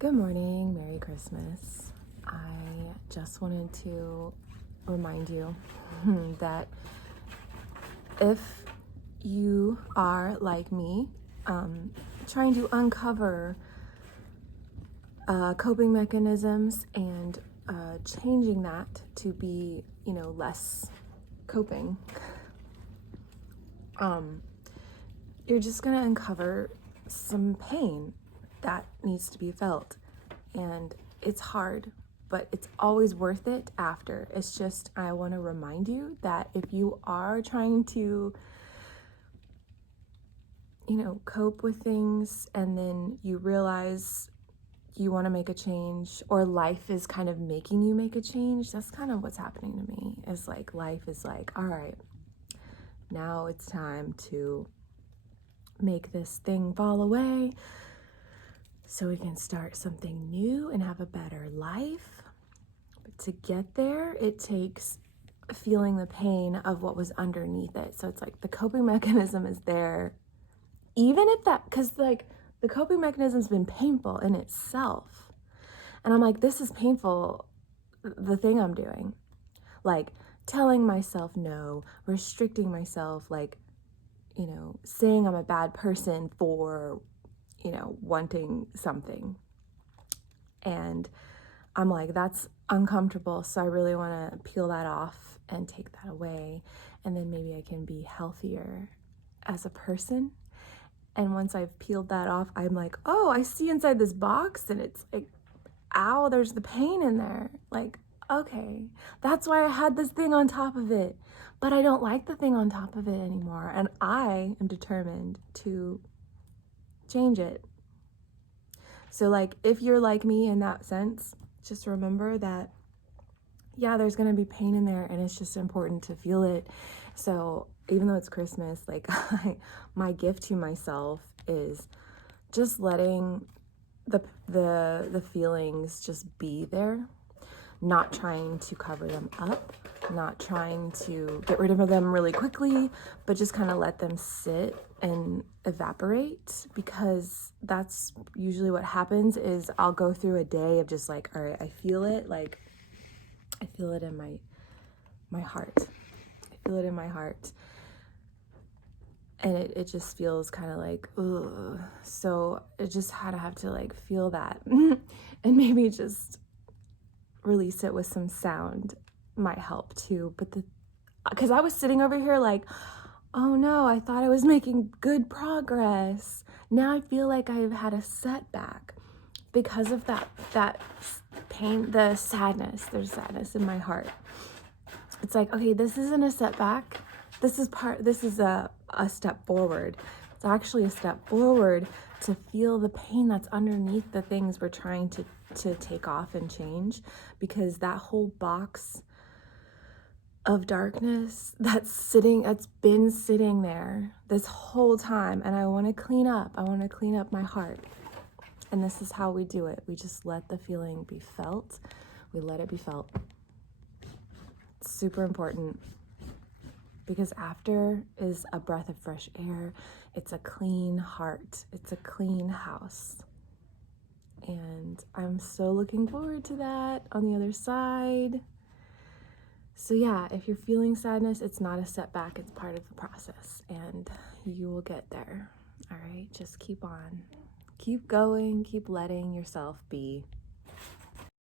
Good morning, Merry Christmas. I just wanted to remind you that if you are like me, trying to uncover coping mechanisms and changing that to be, less coping, you're just gonna uncover some pain that needs to be felt. And it's hard, but it's always worth it after. It's just, I want to remind you that if you are trying to, cope with things and then you realize you want to make a change, or life is kind of making you make a change, that's kind of what's happening to me. Is like, life is like, all right, now it's time to make this thing fall away so we can start something new and have a better life. But to get there, it takes feeling the pain of what was underneath it. So it's like the coping mechanism is there, even if that, because like the coping mechanism's been painful in itself. And I'm like, this is painful, the thing I'm doing. Like telling myself no, restricting myself, like, saying I'm a bad person for, wanting something. And I'm like, that's uncomfortable. So I really want to peel that off and take that away. And then maybe I can be healthier as a person. And once I've peeled that off, I'm like, oh, I see inside this box and it's like, ow, there's the pain in there. Like, okay, that's why I had this thing on top of it. But I don't like the thing on top of it anymore. And I am determined to change it. So like, if you're like me in that sense, just remember that, yeah, there's going to be pain in there and it's just important to feel it. So even though it's Christmas, like my gift to myself is just letting the feelings just be there, not trying to cover them up, not trying to get rid of them really quickly, but just kind of let them sit and evaporate, because that's usually what happens. Is I'll go through a day of just like, all right, I feel it, like I feel it in my heart. I feel it in my heart. And it just feels kind of like, ugh. So I just have to like feel that and maybe just release it with some sound might help too. But because I was sitting over here like, oh no, I thought I was making good progress. Now I feel like I've had a setback because of that pain, the sadness. There's sadness in my heart. It's like, okay, this isn't a setback. This is a step forward. It's actually a step forward to feel the pain that's underneath the things we're trying to take off and change, because that whole box of darkness that's been sitting there this whole time, and I want to clean up. I want to clean up my heart. And this is how we do it. We just let the feeling be felt. We let it be felt. It's super important, because after is a breath of fresh air. It's a clean heart. It's a clean house. And I'm so looking forward to that on the other side. So yeah, if you're feeling sadness, it's not a setback. It's part of the process, and you will get there. All right, just keep on. Keep going. Keep letting yourself be.